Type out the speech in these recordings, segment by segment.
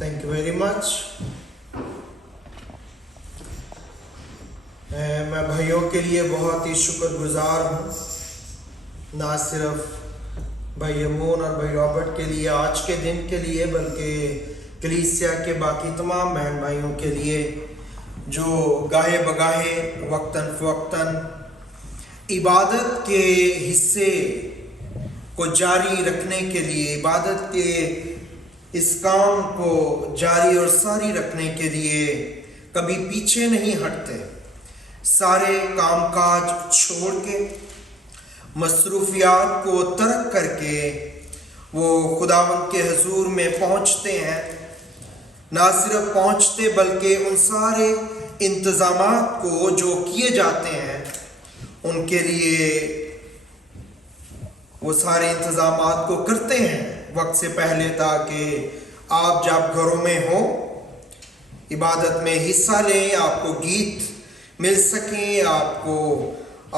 Thank you very much. میں بھائیوں کے لیے بہت ہی شکر گزار ہوں، نہ صرف بھائی امون اور بھائی رابرٹ کے لیے آج کے دن کے لیے، بلکہ کلیسیا کے باقی تمام بہن بھائیوں کے لیے جو گاہے بگاہے وقتاً فوقتاً عبادت کے حصے کو جاری رکھنے کے لیے، عبادت کے اس کام کو جاری اور ساری رکھنے کے لیے کبھی پیچھے نہیں ہٹتے، سارے کام کاج چھوڑ کے، مصروفیات کو ترک کر کے وہ خداوند کے حضور میں پہنچتے ہیں۔ نہ صرف پہنچتے بلکہ ان سارے انتظامات کو جو کیے جاتے ہیں ان کے لیے وہ سارے انتظامات کو کرتے ہیں وقت سے پہلے، تاکہ آپ جب گھروں میں ہوں عبادت میں حصہ لیں، آپ کو گیت مل سکیں، آپ کو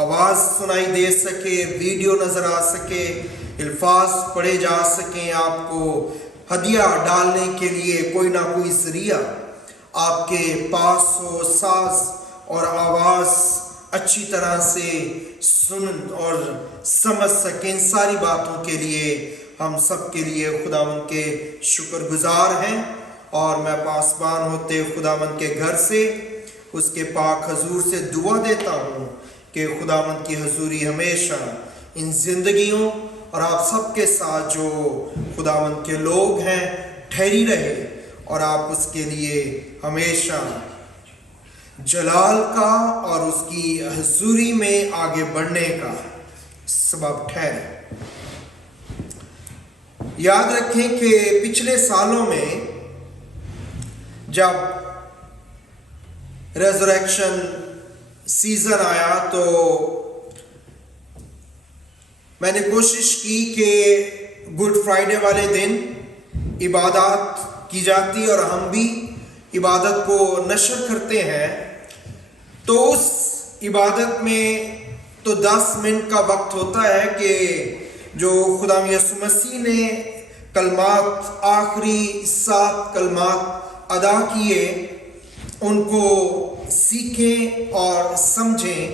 آواز سنائی دے سکے، ویڈیو نظر آ سکے، الفاظ پڑھے جا سکیں، آپ کو ہدیہ ڈالنے کے لیے کوئی نہ کوئی ذریعہ آپ کے پاس ہو، ساز اور آواز اچھی طرح سے سن اور سمجھ سکیں۔ ان ساری باتوں کے لیے ہم سب کے لیے خداوند کے شکر گزار ہیں، اور میں پاسبان ہوتے خداوند کے گھر سے، اس کے پاک حضور سے دعا دیتا ہوں کہ خداوند کی حضوری ہمیشہ ان زندگیوں اور آپ سب کے ساتھ جو خداوند کے لوگ ہیں ٹھہری رہے، اور آپ اس کے لیے ہمیشہ جلال کا اور اس کی حضوری میں آگے بڑھنے کا سبب ٹھہرے۔ یاد رکھیں کہ پچھلے سالوں میں جب ریزریکشن سیزن آیا تو میں نے کوشش کی کہ گڈ فرائیڈے والے دن عبادات کی جاتی اور ہم بھی عبادت کو نشر کرتے ہیں، تو اس عبادت میں تو 10 منٹ کا وقت ہوتا ہے کہ جو خدا یسوع مسیح نے کلمات، آخری 7 کلمات ادا کیے، ان کو سیکھیں اور سمجھیں،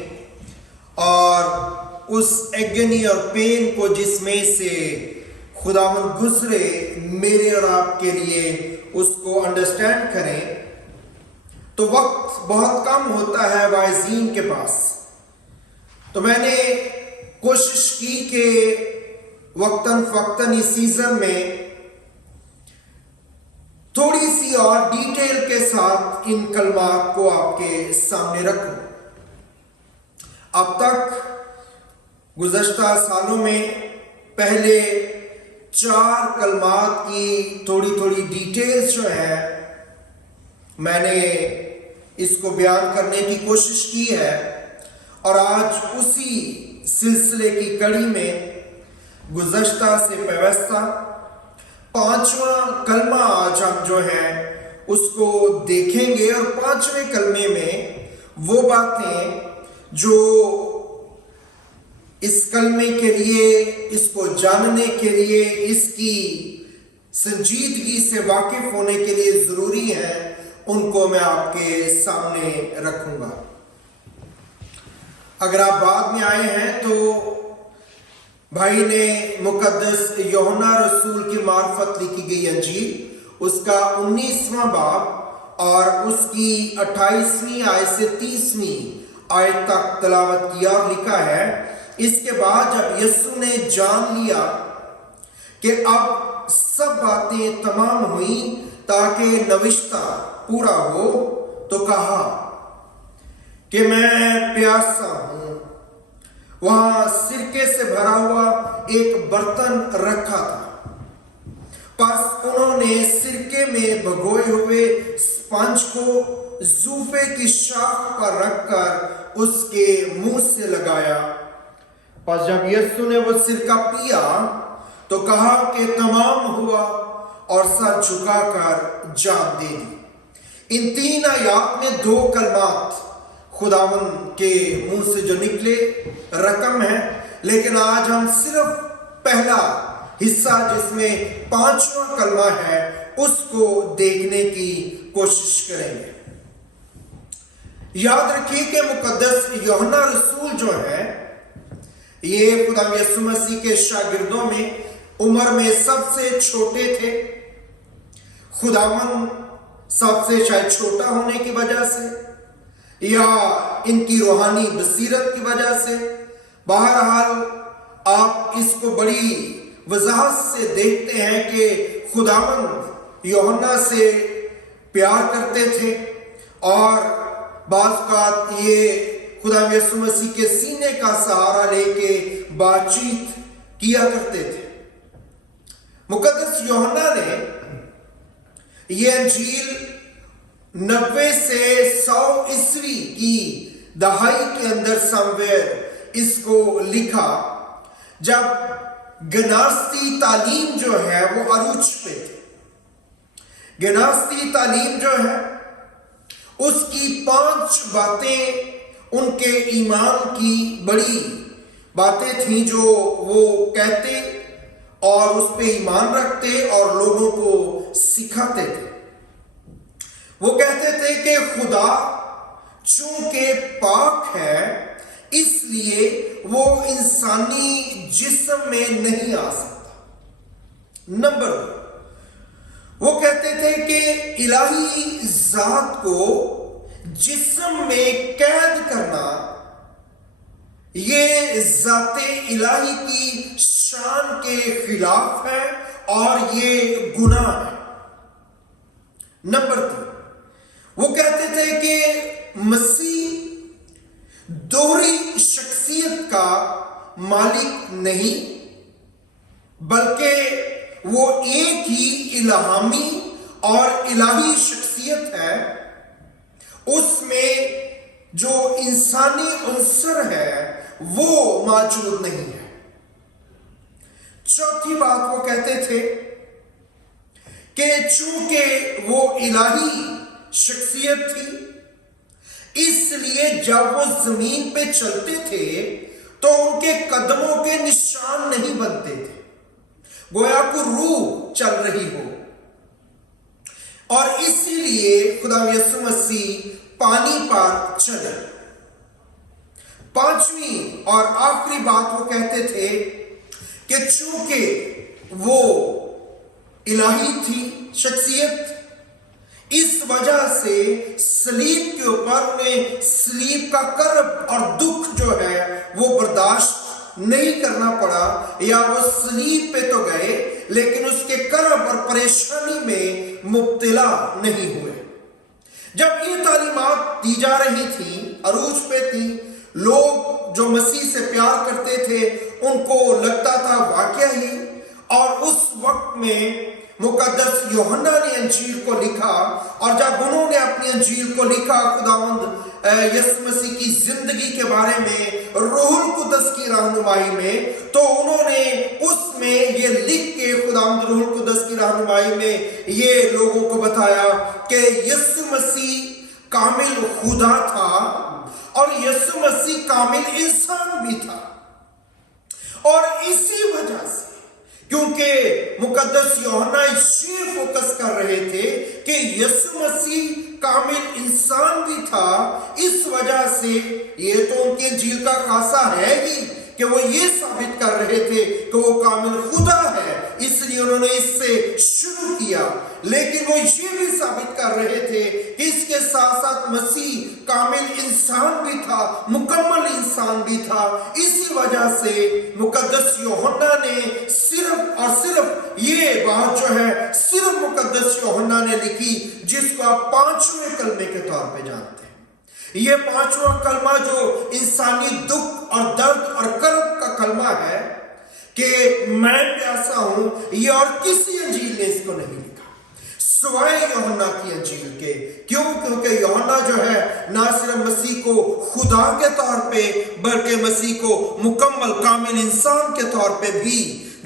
اور اس ایگنی اور پین کو جس میں سے خداوند گزرے میرے اور آپ کے لیے، اس کو انڈرسٹینڈ کریں۔ تو وقت بہت کم ہوتا ہے واعظین کے پاس، تو میں نے کوشش کی کہ وقتاً فوقتاً اس سیزن میں تھوڑی سی اور ڈیٹیل کے ساتھ ان کلمات کو آپ کے سامنے رکھوں۔ اب تک گزشتہ سالوں میں پہلے 4 کلمات کی تھوڑی تھوڑی ڈیٹیلز جو ہے میں نے اس کو بیان کرنے کی کوشش کی ہے، اور آج اسی سلسلے کی کڑی میں گزشتہ سے پیوستہ 5واں کلمہ آج ہم جو ہے اس کو دیکھیں گے، اور 5ویں کلمے میں وہ باتیں جو اس کلمے کے لیے، اس کو جاننے کے لیے، اس کی سنجیدگی سے واقف ہونے کے لیے ضروری ہیں، ان کو میں آپ کے سامنے رکھوں گا۔ اگر آپ بعد میں آئے ہیں تو بھائی نے مقدس یوحنا رسول کی معرفت لکھی گئی انجیل، اس کا 19واں باب اور اس کی 28ویں آیت سے 30ویں آیت تک تلاوت کیا اور لکھا ہے، اس کے بعد جب یسوع نے جان لیا کہ اب سب باتیں تمام ہوئیں تاکہ نوشتہ پورا ہو، تو کہا کہ میں پیاسا ہوں۔ وہاں سرکے سے بھرا ہوا ایک برتن رکھا تھا، پس انہوں نے سرکے میں بھگوئے ہوئے اسپنج کو زوفے کی شاخ پر رکھ کر اس کے منہ سے لگایا۔ پس جب یسوع نے وہ سرکہ پیا تو کہا کہ تمام ہوا، اور سر جھکا کر جان دے دی۔ ان 3 آیات میں 2 کلمات خداوند کے منہ سے جو نکلے رقم ہے، لیکن آج ہم صرف پہلا حصہ جس میں 5واں کلمہ ہے اس کو دیکھنے کی کوشش کریں گے۔ یاد رکھیے کہ مقدس یوحنا رسول جو ہے یہ خدا یسوع مسیح کے شاگردوں میں عمر میں سب سے چھوٹے تھے۔ خداوند سب سے شاید چھوٹا ہونے کی وجہ سے یا ان کی روحانی بصیرت کی وجہ سے، بہرحال آپ اس کو بڑی وضاحت سے دیکھتے ہیں کہ خداوند یوحنا سے پیار کرتے تھے اور بعض اوقات یہ خدا یسوع مسیح کے سینے کا سہارا لے کے بات چیت کیا کرتے تھے۔ مقدس یوحنا نے یہ انجیل 90 سے 100 عیسوی کی دہائی کے اندر سمویر اس کو لکھا جب گناستی تعلیم جو ہے وہ عروج پہ تھی۔ گناستی تعلیم جو ہے اس کی 5 باتیں ان کے ایمان کی بڑی باتیں تھیں جو وہ کہتے اور اس پہ ایمان رکھتے اور لوگوں کو سکھاتے تھے۔ وہ کہتے تھے کہ خدا چونکہ پاک ہے اس لیے وہ انسانی جسم میں نہیں آ سکتا۔ نمبر 2، وہ کہتے تھے کہ الہی ذات کو جسم میں قید کرنا یہ ذات الہی کی شان کے خلاف ہے اور یہ گناہ ہے۔ نمبر 3، وہ کہتے تھے کہ مسیح دوہری شخصیت کا مالک نہیں بلکہ وہ ایک ہی الہامی اور الہی شخصیت ہے، اس میں جو انسانی عنصر ہے وہ موجود نہیں ہے۔ چوتھی بات وہ کہتے تھے کہ چونکہ وہ الہی شخصیت تھی اس لیے جب وہ زمین پہ چلتے تھے تو ان کے قدموں کے نشان نہیں بنتے تھے، گویا کو روح چل رہی ہو، اور اسی لیے خدا یسوع مسیح پانی پر چلے۔ 5ویں اور آخری بات وہ کہتے تھے کہ چونکہ وہ الہی تھی شخصیت، اس وجہ سے صلیب کے اوپر انہیں صلیب کا کرب اور دکھ جو ہے وہ برداشت نہیں کرنا پڑا، یا وہ صلیب پہ تو گئے لیکن اس کے کرب اور پریشانی میں مبتلا نہیں ہوئے۔ جب یہ تعلیمات دی جا رہی تھیں، عروج پہ تھیں، لوگ جو مسیح سے پیار کرتے تھے ان کو لگتا تھا واقعہ ہی، اور اس وقت میں مقدس یوحنا نے انجیل کو لکھا، اور جب انہوں نے اپنی انجیل کو لکھا خداوند یسوع مسیح کی زندگی کے بارے میں روح القدس کی رہنمائی میں، تو انہوں نے اس میں یہ لکھ کے خداوند روح القدس کی رہنمائی میں یہ لوگوں کو بتایا کہ یسوع مسیح کامل خدا تھا اور یسوع مسیح کامل انسان بھی تھا، اور اسی وجہ سے کیونکہ مقدس یوحنا یہ فوکس کر رہے تھے کہ یسوع مسیح کامل انسان بھی تھا، اس وجہ سے یہ تو ان کی انجیل کا خاصہ ہے ہی کہ وہ یہ ثابت کر رہے تھے کہ وہ کامل خدا ہے، اس لیے انہوں نے اس سے شروع کیا، لیکن وہ یہ بھی ثابت کر رہے تھے کہ اس کے ساتھ ساتھ مسیح کامل انسان بھی تھا، مکمل انسان بھی تھا۔ اسی وجہ سے مقدس یوحنا نے صرف اور صرف یہ بات جو ہے صرف مقدس یوحنا نے لکھی، جس کو آپ 5ویں کلمے کے طور پہ جانتے ہیں۔ یہ 5واں کلمہ جو انسانی دکھ اور درد اور کرب کا کلمہ ہے کہ میں پیاسا ہوں، یہ اور کسی انجیل نے اس کو نہیں لکھا سوائے یوحنا کی انجیل کے۔ کیوں؟ کیونکہ یوحنا جو ہے نہ صرف مسیح کو خدا کے طور پہ بلکہ مسیح کو مکمل کامل انسان کے طور پہ بھی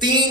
3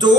2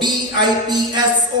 DIPSO,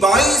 22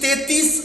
33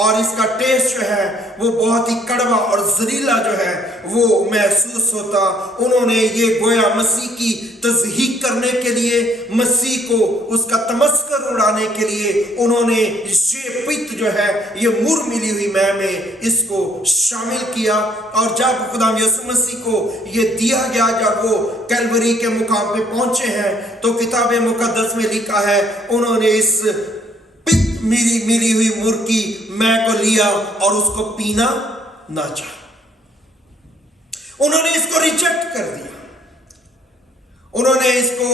اور اس کا ٹیسٹ جو ہے وہ بہت ہی کڑوا اور زہریلا جو ہے وہ محسوس ہوتا۔ انہوں نے یہ گویا مسیح کی تضحیق کرنے کے لیے، مسیح کو اس کا تمسخر اڑانے کے لیے انہوں نے یہ پت جو ہے یہ مر ملی ہوئی مے میں اس کو شامل کیا۔ اور جب خدا یسوع مسیح کو یہ دیا گیا، جب وہ کیلوری کے مقام پہ پہنچے ہیں، تو کتاب مقدس میں لکھا ہے انہوں نے اس پت ملی ہوئی مر کی مے کو لیا اور اس کو پینا نہ چاہا۔ انہوں نے اس کو ریجیکٹ کر دیا۔ انہوں نے اس کو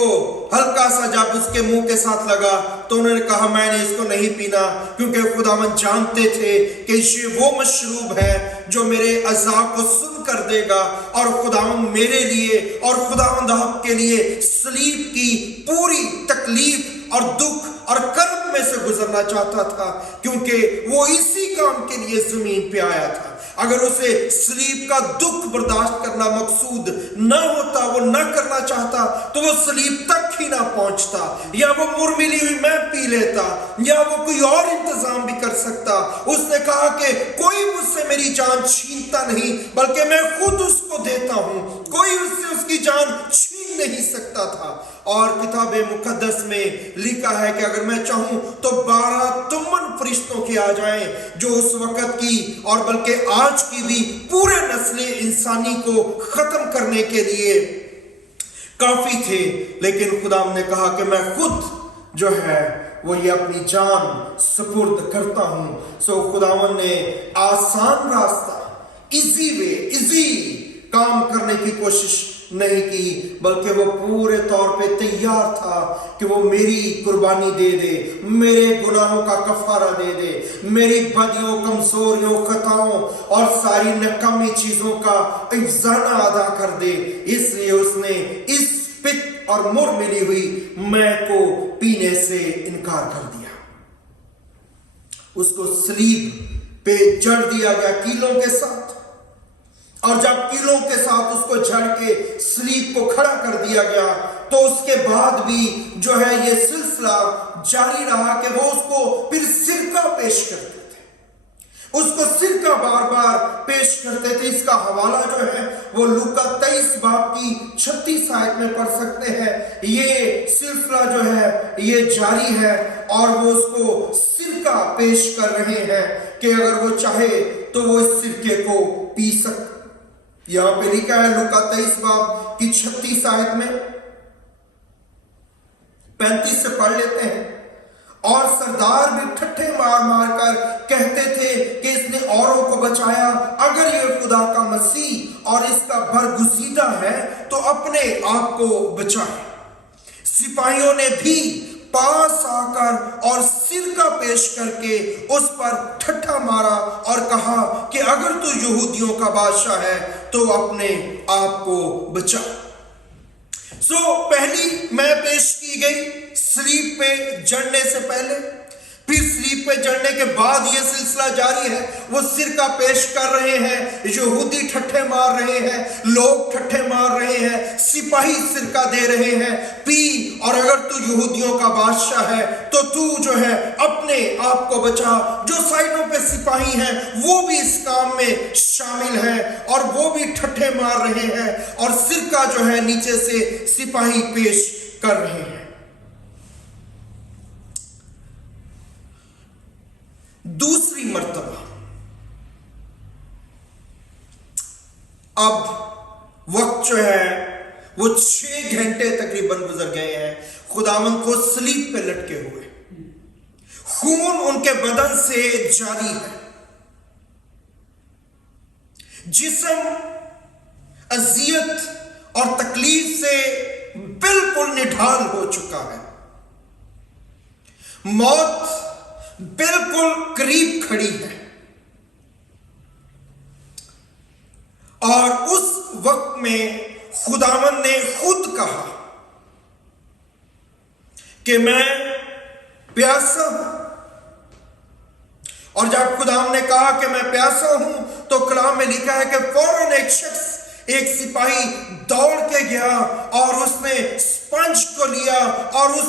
ہلکا سا جب اس کے منہ کے ساتھ لگا تو انہوں نے کہا میں نے اس کو نہیں پینا، کیونکہ خداوند جانتے تھے کہ یہ وہ مشروب ہے جو میرے اعضاء کو سن کر دے گا، اور خداوند میرے لیے اور خداوند آپ کے لیے صلیب کی پوری تکلیف اور دکھ اور کرب میں سے گزرنا چاہتا تھا، کیونکہ وہ اسی کام کے لیے زمین پہ آیا تھا۔ اگر اسے صلیب کا دکھ برداشت کرنا مقصود نہ ہوتا، وہ نہ کرنا چاہتا، تو وہ صلیب تک ہی نہ پہنچتا، یا وہ مر ملی ہوئی میں پی لیتا، یا وہ کوئی اور انتظام بھی کر سکتا۔ اس نے کہا کہ کوئی مجھ سے میری جان چھینتا نہیں، بلکہ میں خود اس کو دیتا ہوں، کوئی اس سے اس کی جان چھین نہیں سکتا تھا۔ اور کتاب مقدس میں لکھا ہے کہ اگر میں چاہوں تو 12 تمن فرشتوں کے آ جائیں، جو اس وقت کی اور بلکہ آج کی بھی پورے نسل انسانی کو ختم کرنے کے لیے کافی تھے، لیکن خدا نے کہا کہ میں خود جو ہے وہ یہ اپنی جان سپرد کرتا ہوں۔ سو خداوند نے آسان راستہ، ایزی کام کرنے کی کوشش نہیں کی، بلکہ وہ پورے طور پہ تیار تھا کہ وہ میری قربانی دے دے، میرے گناہوں کا کفارہ دے دے، میری بدیوں، کمزوریوں، خطاؤں اور ساری ناکامی چیزوں کا افزانہ ادا کر دے۔ اس لیے اس نے اس پت اور مر ملی ہوئی مے کو پینے سے انکار کر دیا۔ اس کو صلیب پہ جڑ دیا گیا کیلوں کے ساتھ، اور جب کیلوں کے ساتھ اس کو جھڑ کے صلیب کو کھڑا کر دیا گیا، تو اس کے بعد بھی جو ہے یہ سلسلہ جاری رہا کہ وہ اس کو پھر سرکہ پیش کرتے تھے، اس کو سرکہ بار بار پیش کرتے تھے۔ اس کا حوالہ جو ہے وہ لوکا 23 باب کی 36 آیت میں پڑھ سکتے ہیں۔ یہ سلسلہ جو ہے یہ جاری ہے، اور وہ اس کو سرکہ پیش کر رہے ہیں کہ اگر وہ چاہے تو وہ اس سرکے کو پی سکتے۔ یہاں پہ لکھا ہے لوکا 23 باب کی 36 آیت میں، 35 سے پڑھ لیتے ہیں۔ اور سردار بھی ٹھٹھے مار مار کر کہتے تھے کہ اس نے اوروں کو بچایا، اگر یہ خدا کا مسیح اور اس کا برگزیدہ ہے تو اپنے آپ کو بچائے۔ سپاہیوں نے بھی پاس آ کر اور سرکہ پیش کر کے اس پر ٹھٹھا مارا اور کہا کہ اگر تو یہودیوں کا بادشاہ ہے تو اپنے آپ کو بچا۔ پہلی میں پیش کی گئی صلیب پہ جڑنے سے پہلے، پھر صلیب پہ جڑنے کے بعد یہ سلسلہ جاری ہے۔ وہ سرکہ پیش کر رہے ہیں، یہودی ٹھٹھے مار رہے ہیں، لوگ ٹھٹھے مار رہے ہیں، سپاہی سرکہ دے رہے ہیں، پی، اور اگر تو یہودیوں کا بادشاہ ہے تو تو جو ہے اپنے آپ کو بچا۔ جو سائڈوں پہ سپاہی ہیں وہ بھی اس کام میں شامل ہیں، اور وہ بھی ٹھٹھے مار رہے ہیں، اور سرکہ جو ہے نیچے سے سپاہی پیش کر رہے ہیں۔ دوسری مرتبہ اب وقت جو ہے وہ 6 گھنٹے تقریباً گزر گئے ہیں خداوند کو صلیب پہ لٹکے ہوئے، خون ان کے بدن سے جاری ہے، جسم اذیت اور تکلیف سے بالکل نڈھال ہو چکا ہے، موت بالکل قریب کھڑی ہے، اور اس وقت میں خداوند نے خود کہا کہ میں پیاسا ہوں۔ اور جب خداوند نے کہا کہ میں پیاسا ہوں تو کلام میں لکھا ہے کہ فوراً ایک شخص، ایک سپاہی دوڑ کے گیا اور اس نے اسپنج کو لیا اور اس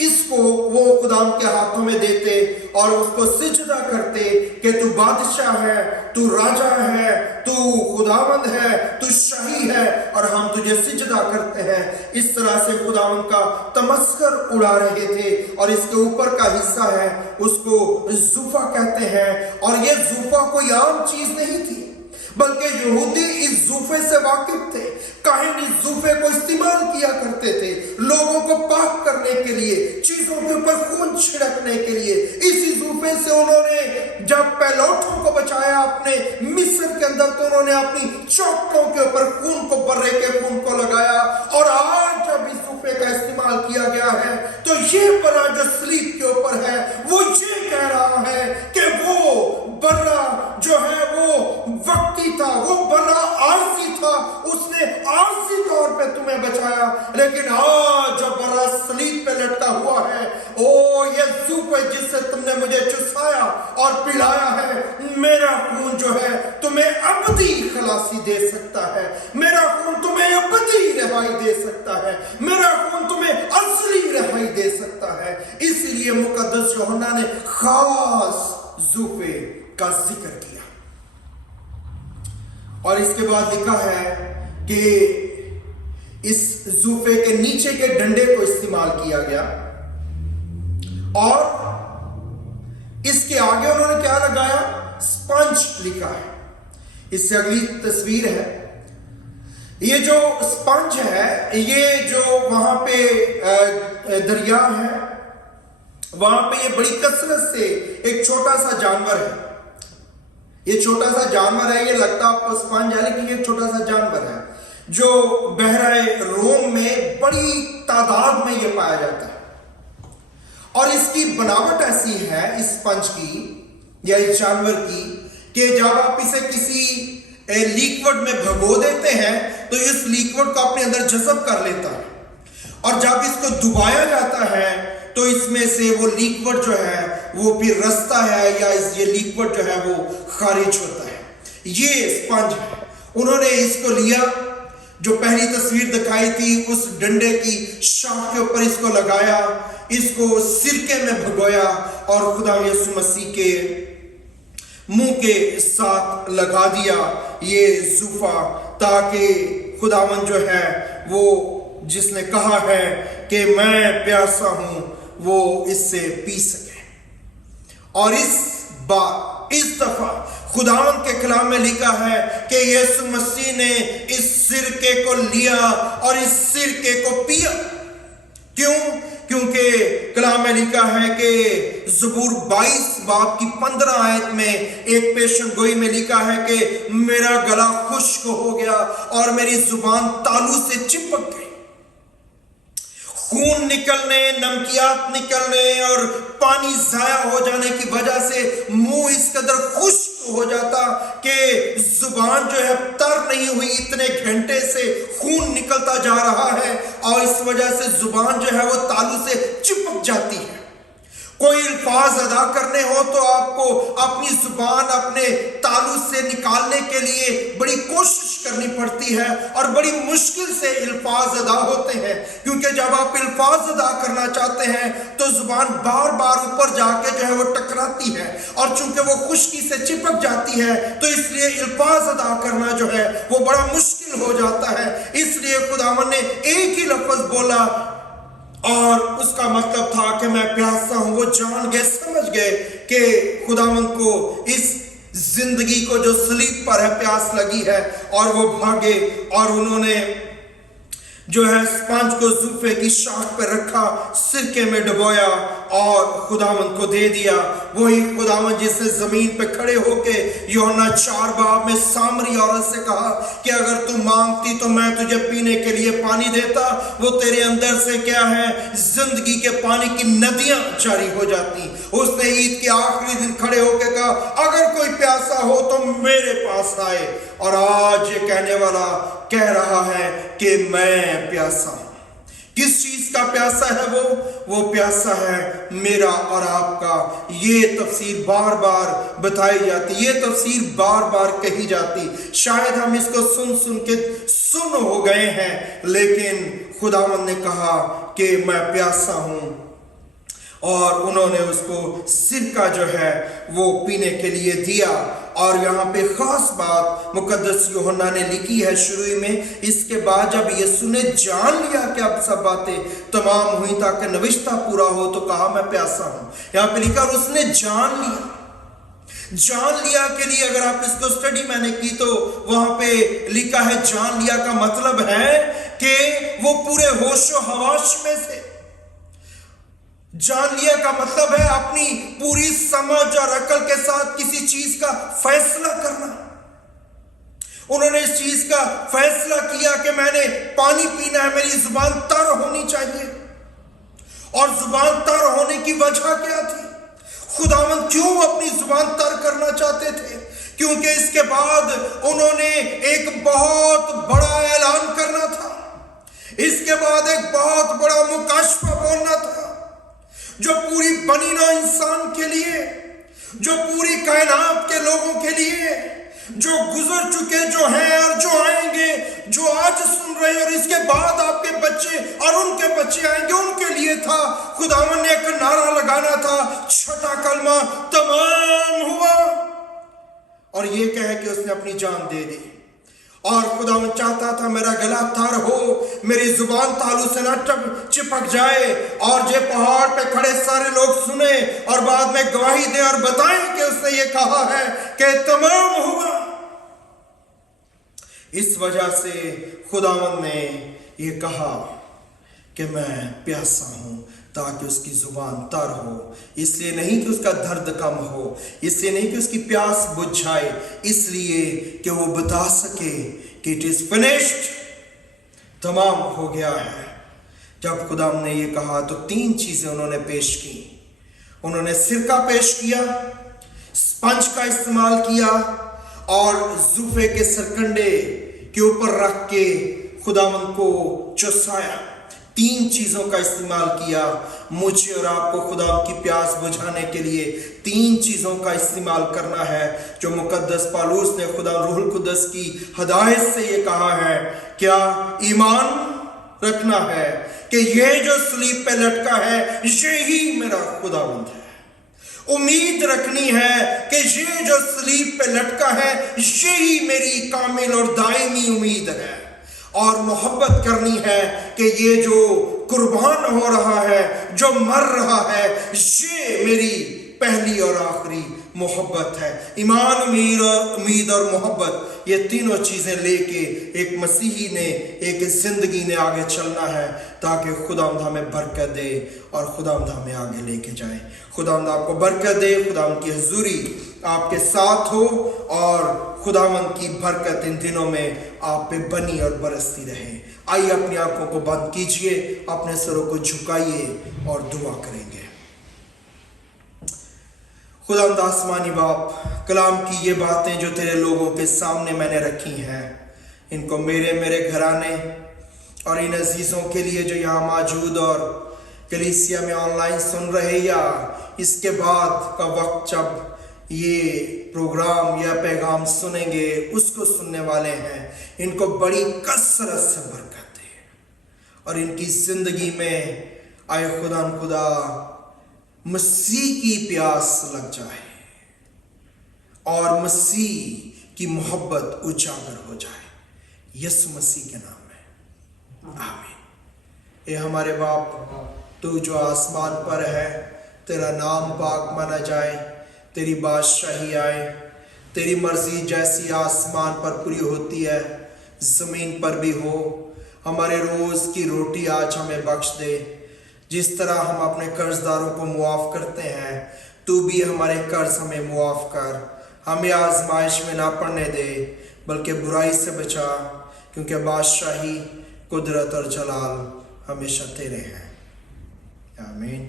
اس کو وہ خداوند کے ہاتھوں میں دیتے اور اس کو سجدہ کرتے کہ تو بادشاہ ہے، تو راجا ہے، تو خداوند ہے، تو شاہی ہے اور ہم تجھے سجدہ کرتے ہیں۔ اس طرح سے خداوند کا تمسخر اڑا رہے تھے، اور اس کے اوپر کا حصہ ہے اس کو زوفہ کہتے ہیں۔ اور یہ زوفہ کوئی عام چیز نہیں تھی، بلکہ یہودی اس زوفے سے واقف تھے۔ کاہن اس زوفے کو استعمال کیا کرتے تھے لوگوں کو پاک کرنے کے لیے، چیزوں کے اوپر خون چھڑکنے کے لیے۔ اسی زوفے سے انہوں نے جب پیلوٹوں کو بچایا اپنے مصر کے اندر، تو انہوں نے اپنی چوکٹوں کے اوپر خون کو، برے کے خون کو لگایا۔ اور آج جب اس زوفے کا استعمال کیا گیا ہے تو یہ برا جو صلیب کے اوپر ہے وہ یہ کہہ رہا ہے کہ وہ برا جو ہے وہ وقتی تھا، وہ برا عارضی تھا، اس نے عارضی طور پہ تمہیں بچایا، لیکن آج جو برا صلیب پہ لٹکا ہوا ہے، او یہ زوفہ جس سے تم نے مجھے چسایا اور پلایا ہے، میرا خون جو ہے تمہیں ابدی خلاصی دے سکتا ہے، میرا خون تمہیں ابدی رہائی دے سکتا ہے، میرا خون تمہیں ازلی رہائی دے سکتا ہے۔ اسی لیے مقدس یوحنا نے خاص زوفے کا ذکر کیا، اور اس کے بعد لکھا ہے کہ اس زوفے کے نیچے کے ڈنڈے کو استعمال کیا گیا، اور اس کے آگے انہوں نے کیا لگایا؟ سپنج لکھا ہے۔ اس سے اگلی تصویر ہے، یہ جو سپنج ہے، یہ جو وہاں پہ دریا ہے، وہاں پہ یہ بڑی کثرت سے ایک چھوٹا سا جانور ہے، یہ چھوٹا سا جانور ہے، یہ لگتا آپ کو سپنج ہے لیکن یہ چھوٹا سا جانور ہے جو بحیرہ روم میں بڑی تعداد میں یہ پایا جاتا ہے، اور اس کی بناوٹ ایسی ہے اس سپنج کی یا اس جانور کی کہ جب آپ اسے کسی لیکوڈ میں بھگو دیتے ہیں تو اس لیکوڈ کو اپنے اندر جذب کر لیتا ہے، اور جب اس کو دبایا جاتا ہے تو اس میں سے وہ لیکوڈ جو ہے وہ پھر رستا ہے، یا یہ لیکوڈ جو ہے وہ خارج ہوتا ہے۔ یہ سپنج ہے۔ انہوں نے اس کو لیا، جو پہلی تصویر دکھائی تھی اس ڈنڈے کی شاخ کے اوپر اس کو لگایا، اس کو سرکے میں بھگویا اور خدا یسوع مسیح کے منہ کے ساتھ لگا دیا یہ زوفہ، تاکہ خداوند جو ہے وہ جس نے کہا ہے کہ میں پیاسا ہوں وہ اس سے پی سکے۔ اور اس دفعہ خداوند کے کلام میں لکھا ہے کہ یسوع مسیح نے اس سرکے کو لیا اور اس سرکے کو پیا۔ کیوں؟ کیونکہ کلام میں لکھا ہے کہ زبور 22 باب کی 15 آیت میں ایک پیشن گوئی میں لکھا ہے کہ میرا گلا خشک ہو گیا اور میری زبان تالو سے چپک گئی۔ خون نکلنے، نمکیات نکلنے اور پانی ضائع ہو جانے کی وجہ سے منہ اس قدر خشک ہو جاتا کہ زبان جو ہے تر نہیں ہوئی، اتنے گھنٹے سے خون نکلتا جا رہا ہے اور اس وجہ سے زبان جو ہے وہ تالو سے چپک جاتی ہے۔ کوئی الفاظ ادا کرنے ہو تو آپ کو اپنی زبان اپنے تالو سے نکالنے کے لیے بڑی کوشش کرنی پڑتی ہے، اور بڑی مشکل سے الفاظ ادا ہوتے ہیں، کیونکہ جب آپ الفاظ ادا کرنا چاہتے ہیں تو زبان بار بار اوپر جا کے جو ہے وہ ٹکراتی ہے، اور چونکہ وہ خشکی سے چپک جاتی ہے تو اس لیے الفاظ ادا کرنا جو ہے وہ بڑا مشکل ہو جاتا ہے۔ اس لیے خداوند نے ایک ہی لفظ بولا اور اس کا مطلب تھا کہ میں پیاسا ہوں۔ وہ جان گئے، سمجھ گئے کہ خداوند کو اس زندگی کو جو صلیب پر ہے پیاس لگی ہے، اور وہ بھاگے اور انہوں نے جو ہے سپنج کو زوفے کی شاخ پہ رکھا، سرکے میں ڈبویا اور خداوند کو دے دیا۔ وہی خداوند جس نے زمین پہ کھڑے ہو کے یوحنا 4 باب میں سامری عورت سے کہا کہ اگر تو مانگتی تو میں تجھے پینے کے لیے پانی دیتا، وہ تیرے اندر سے کیا ہے زندگی کے پانی کی ندیاں جاری ہو جاتی۔ اس نے عید کے آخری دن کھڑے ہو کے کہا اگر کوئی پیاسا ہو تو میرے پاس آئے، اور آج یہ کہنے والا کہہ رہا ہے کہ میں پیاسا ہوں۔ کس چیز کا پیاسا ہے وہ پیاسا ہے میرا اور آپ کا۔ یہ تفسیر بار بار بتائی جاتی، یہ تفسیر بار بار کہی جاتی۔ شاید ہم اس کو سن کے سن ہو گئے ہیں، لیکن خداوند نے کہا کہ میں پیاسا ہوں اور انہوں نے اس کو سرکہ جو ہے وہ پینے کے لیے دیا۔ اور یہاں پہ خاص بات مقدس یوحنا نے لکھی ہے شروع میں، اس کے بعد جب یسوع نے جان لیا کہ اب سب باتیں تمام ہوئی تاکہ نوشتہ پورا ہو، تو کہا میں پیاسا ہوں۔ یہاں پہ لکھا اور اس نے جان لیا کے لیے اگر آپ اس کو سٹڈی میں نے کی تو وہاں پہ لکھا ہے جان لیا کا مطلب ہے کہ وہ پورے ہوش و حواس میں سے۔ جان لیا کا مطلب ہے اپنی پوری سمجھ اور عقل کے ساتھ کسی چیز کا فیصلہ کرنا۔ انہوں نے اس چیز کا فیصلہ کیا کہ میں نے پانی پینا ہے، میری زبان تر ہونی چاہیے۔ اور زبان تر ہونے کی وجہ کیا تھی؟ خداوند کیوں اپنی زبان تر کرنا چاہتے تھے؟ کیونکہ اس کے بعد انہوں نے ایک بہت بڑا اعلان کرنا تھا، اس کے بعد ایک بہت بڑا مکاشفہ بولنا تھا، جو پوری بنی نوع انسان کے لیے، جو پوری کائنات کے لوگوں کے لیے، جو گزر چکے، جو ہیں اور جو آئیں گے، جو آج سن رہے ہیں اور اس کے بعد آپ کے بچے اور ان کے بچے آئیں گے، ان کے لیے تھا۔ خداوند نے ایک نعرہ لگانا تھا، چھٹا کلمہ تمام ہوا، اور یہ کہہ کہ اس نے اپنی جان دے دی۔ اور خداوند چاہتا تھا میرا گلا تر ہو، میری زبان تالو سے نہ چپک جائے، اور یہ پہاڑ پہ کھڑے سارے لوگ سنیں اور بعد میں گواہی دیں اور بتائیں کہ اس نے یہ کہا ہے کہ تمام ہوا۔ اس وجہ سے خداوند نے یہ کہا کہ میں پیاسا ہوں، تاکہ اس کی زبان تر ہو۔ اس لیے نہیں کہ اس کا درد کم ہو، اس لیے نہیں کہ اس کی پیاس بجھ جائے، اس لیے کہ وہ بتا سکے کہ it is finished، تمام ہو گیا ہے۔ جب خداوند نے یہ کہا تو 3 چیزیں انہوں نے پیش کی۔ انہوں نے سرکہ پیش کیا، سپنج کا استعمال کیا، اور زوفے کے سرکنڈے کے اوپر رکھ کے خداوند کو چوسایا۔ 3 چیزوں کا استعمال کیا۔ مجھے اور آپ کو خدا کی پیاس بجھانے کے لیے 3 چیزوں کا استعمال کرنا ہے، جو مقدس پالوس نے خدا روح القدس کی ہدایت سے یہ کہا ہے۔ کیا ایمان رکھنا ہے کہ یہ جو صلیب پہ لٹکا ہے یہی میرا خداوند ہے۔ امید رکھنی ہے کہ یہ جو صلیب پہ لٹکا ہے یہی میری کامل اور دائمی امید ہے۔ اور محبت کرنی ہے کہ یہ جو قربان ہو رہا ہے، جو مر رہا ہے، یہ میری پہلی اور آخری محبت ہے۔ ایمان، امید اور محبت، یہ تینوں چیزیں لے کے ایک مسیحی نے، ایک زندگی نے آگے چلنا ہے، تاکہ خداوند ہمیں برکت دے اور خداوند ہمیں آگے لے کے جائے۔ خداوند آپ کو برکت دے، خداوند کی حضوری آپ کے ساتھ ہو، اور خداوند کی برکت ان دنوں میں آپ پہ بنی اور برستی رہے۔ آئیے اپنی آنکھوں کو بند کیجئے، اپنے سروں کو جھکائیے اور دعا کریں گے۔ خداوند آسمانی باپ، کلام کی یہ باتیں جو تیرے لوگوں کے سامنے میں نے رکھی ہیں، ان کو میرے گھرانے اور ان عزیزوں کے لیے جو یہاں موجود اور کلیسیا میں آن لائن سن رہے، یا اس کے بعد کا وقت جب یہ پروگرام یا پیغام سنیں گے، اس کو سننے والے ہیں، ان کو بڑی کثرت سے برکت دے، اور ان کی زندگی میں آئے خدا مسیح کی پیاس لگ جائے اور مسیح کی محبت اجاگر ہو جائے، یسوع مسیح کے نام میں آمین۔ اے ہمارے باپ، تو جو آسمان پر ہے، تیرا نام پاک مانا جائے، تیری بادشاہی آئے، تیری مرضی جیسی آسمان پر پوری ہوتی ہے زمین پر بھی ہو۔ ہمارے روز کی روٹی آج ہمیں بخش دے، جس طرح ہم اپنے قرض داروں کو معاف کرتے ہیں، تو بھی ہمارے قرض ہمیں معاف کر، ہمیں آزمائش میں نہ پڑنے دے، بلکہ برائی سے بچا، کیونکہ بادشاہی، قدرت اور جلال ہمیشہ تیرے ہیں۔ آمین۔